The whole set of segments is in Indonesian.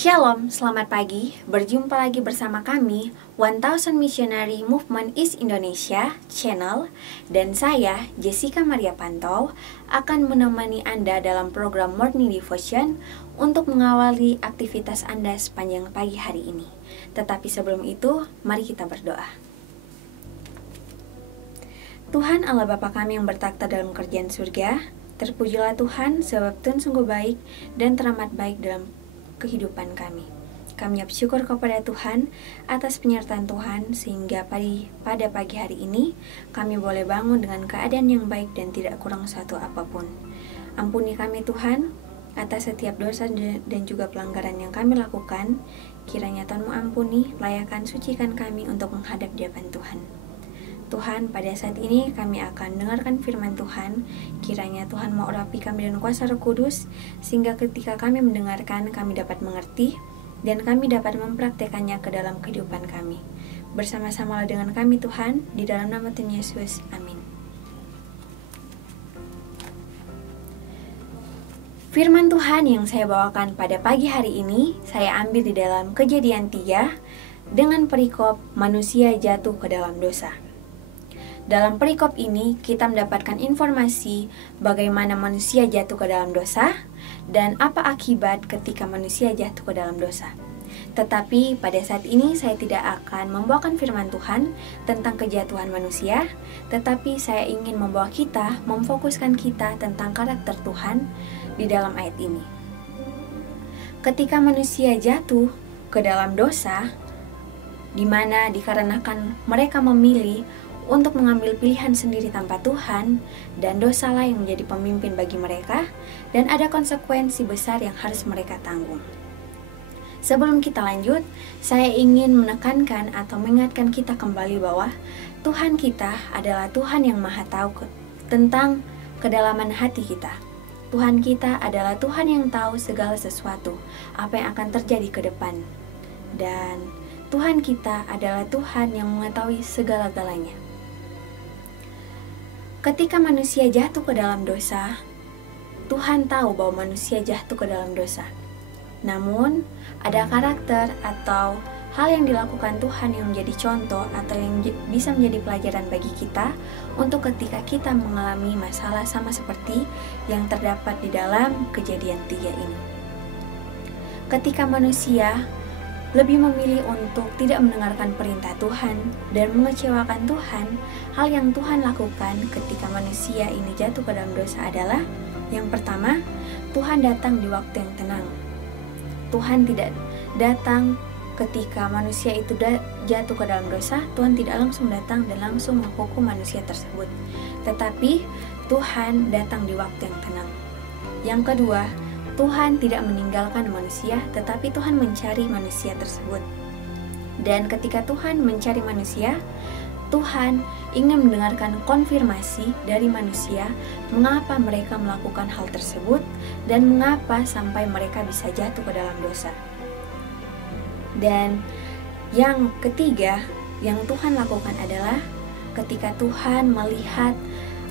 Shalom, selamat pagi. Berjumpa lagi bersama kami 1000 Missionary Movement East Indonesia Channel, dan saya Jessica Maria Pantau akan menemani Anda dalam program Morning Devotion untuk mengawali aktivitas Anda sepanjang pagi hari ini. Tetapi sebelum itu, mari kita berdoa. Tuhan Allah Bapa kami yang bertakhta dalam kerajaan surga, terpujilah Tuhan sebab Tuhan sungguh baik dan teramat baik dalam kehidupan kami. Kami bersyukur kepada Tuhan atas penyertaan Tuhan sehingga pada pagi hari ini kami boleh bangun dengan keadaan yang baik dan tidak kurang satu apapun. Ampuni kami Tuhan atas setiap dosa dan juga pelanggaran yang kami lakukan. Kiranya Tuhan-Mu ampuni, layakan, sucikan kami untuk menghadap di hadapan Tuhan. Tuhan, pada saat ini kami akan dengarkan firman Tuhan. Kiranya Tuhan mau urapi kami dengan kuasa Roh Kudus, sehingga ketika kami mendengarkan, kami dapat mengerti, dan kami dapat mempraktekannya ke dalam kehidupan kami. Bersama-samalah dengan kami Tuhan, di dalam nama Tuhan Yesus. Amin. Firman Tuhan yang saya bawakan pada pagi hari ini, saya ambil di dalam Kejadian 3, dengan perikop manusia jatuh ke dalam dosa. Dalam perikop ini, kita mendapatkan informasi bagaimana manusia jatuh ke dalam dosa dan apa akibat ketika manusia jatuh ke dalam dosa. Tetapi pada saat ini saya tidak akan membawakan firman Tuhan tentang kejatuhan manusia, tetapi saya ingin membawa kita, memfokuskan kita tentang karakter Tuhan di dalam ayat ini. Ketika manusia jatuh ke dalam dosa, di mana dikarenakan mereka memilih untuk mengambil pilihan sendiri tanpa Tuhan, dan dosalah yang menjadi pemimpin bagi mereka, dan ada konsekuensi besar yang harus mereka tanggung. Sebelum kita lanjut, saya ingin menekankan atau mengingatkan kita kembali bahwa Tuhan kita adalah Tuhan yang Maha Tahu tentang kedalaman hati kita. Tuhan kita adalah Tuhan yang tahu segala sesuatu, apa yang akan terjadi ke depan. Dan Tuhan kita adalah Tuhan yang mengetahui segala-galanya. Ketika manusia jatuh ke dalam dosa, Tuhan tahu bahwa manusia jatuh ke dalam dosa. Namun, ada karakter atau hal yang dilakukan Tuhan yang menjadi contoh atau yang bisa menjadi pelajaran bagi kita untuk ketika kita mengalami masalah sama seperti yang terdapat di dalam Kejadian 3 ini. Ketika manusia lebih memilih untuk tidak mendengarkan perintah Tuhan dan mengecewakan Tuhan, hal yang Tuhan lakukan ketika manusia ini jatuh ke dalam dosa adalah, yang pertama, Tuhan datang di waktu yang tenang. Tuhan tidak datang ketika manusia itu jatuh ke dalam dosa. Tuhan tidak langsung datang dan langsung menghukum manusia tersebut, tetapi Tuhan datang di waktu yang tenang. Yang kedua, Tuhan tidak meninggalkan manusia, tetapi Tuhan mencari manusia tersebut. Dan ketika Tuhan mencari manusia, Tuhan ingin mendengarkan konfirmasi dari manusia mengapa mereka melakukan hal tersebut dan mengapa sampai mereka bisa jatuh ke dalam dosa. Dan yang ketiga yang Tuhan lakukan adalah ketika Tuhan melihat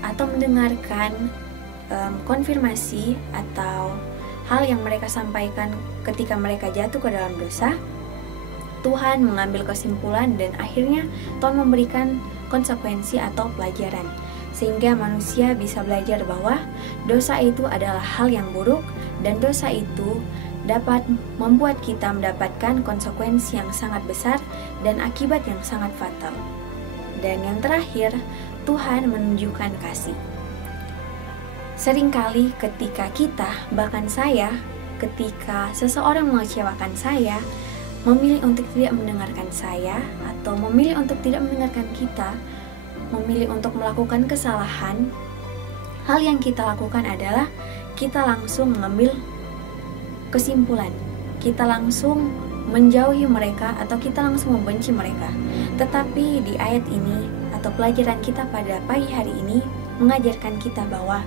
atau mendengarkan konfirmasi atau hal yang mereka sampaikan ketika mereka jatuh ke dalam dosa, Tuhan mengambil kesimpulan dan akhirnya Tuhan memberikan konsekuensi atau pelajaran, sehingga manusia bisa belajar bahwa dosa itu adalah hal yang buruk dan dosa itu dapat membuat kita mendapatkan konsekuensi yang sangat besar dan akibat yang sangat fatal. Dan yang terakhir, Tuhan menunjukkan kasih. Seringkali ketika kita, bahkan saya, ketika seseorang mengecewakan saya, memilih untuk tidak mendengarkan saya, atau memilih untuk tidak mendengarkan kita, memilih untuk melakukan kesalahan, hal yang kita lakukan adalah kita langsung mengambil kesimpulan, kita langsung menjauhi mereka, atau kita langsung membenci mereka. Tetapi di ayat ini, atau pelajaran kita pada pagi hari ini, mengajarkan kita bahwa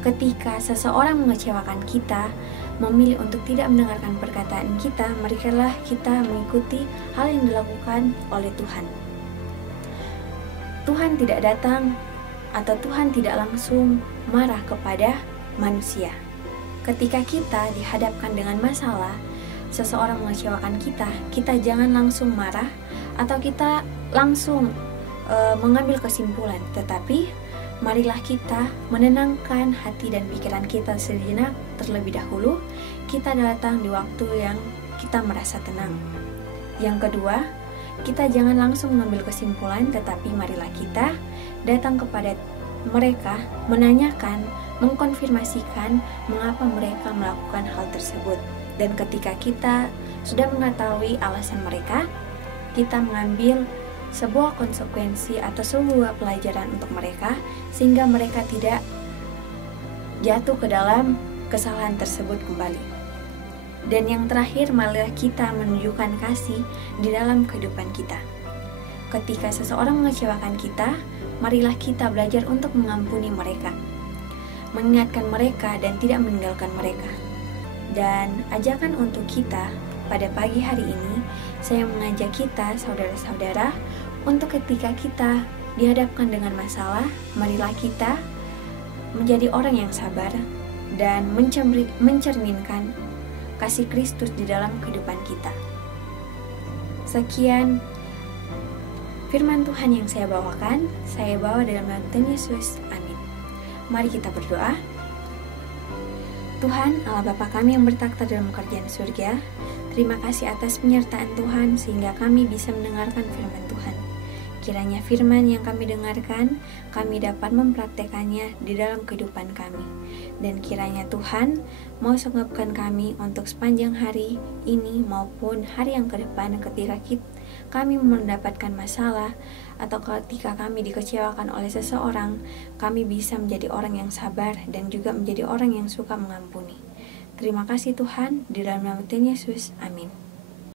ketika seseorang mengecewakan kita, memilih untuk tidak mendengarkan perkataan kita, marilah kita mengikuti hal yang dilakukan oleh Tuhan. Tuhan tidak datang atau Tuhan tidak langsung marah kepada manusia. Ketika kita dihadapkan dengan masalah, seseorang mengecewakan kita, kita jangan langsung marah atau kita langsung mengambil kesimpulan, tetapi marilah kita menenangkan hati dan pikiran kita sejenak terlebih dahulu. Kita datang di waktu yang kita merasa tenang. Yang kedua, kita jangan langsung mengambil kesimpulan, tetapi marilah kita datang kepada mereka, menanyakan, mengkonfirmasikan mengapa mereka melakukan hal tersebut. Dan ketika kita sudah mengetahui alasan mereka, kita mengambil sebuah konsekuensi atau sebuah pelajaran untuk mereka, sehingga mereka tidak jatuh ke dalam kesalahan tersebut kembali. Dan yang terakhir, marilah kita menunjukkan kasih di dalam kehidupan kita. Ketika seseorang mengecewakan kita, marilah kita belajar untuk mengampuni mereka, mengingatkan mereka dan tidak meninggalkan mereka. Dan ajakan untuk kita pada pagi hari ini, saya mengajak kita, saudara-saudara, untuk ketika kita dihadapkan dengan masalah, marilah kita menjadi orang yang sabar dan mencerminkan kasih Kristus di dalam kehidupan kita. Sekian firman Tuhan yang saya bawakan, saya bawa dalam nama Tuhan Yesus. Amin. Mari kita berdoa. Tuhan, Allah Bapa kami yang bertakhta dalam kerajaan surga, terima kasih atas penyertaan Tuhan sehingga kami bisa mendengarkan firman Tuhan. Kiranya firman yang kami dengarkan, kami dapat mempraktekannya di dalam kehidupan kami. Dan kiranya Tuhan mau sanggup-Kan kami untuk sepanjang hari ini maupun hari yang ke depan ketika kami mendapatkan masalah atau ketika kami dikecewakan oleh seseorang, kami bisa menjadi orang yang sabar dan juga menjadi orang yang suka mengampuni. Terima kasih Tuhan, di dalam nama Tuhan Yesus. Amin.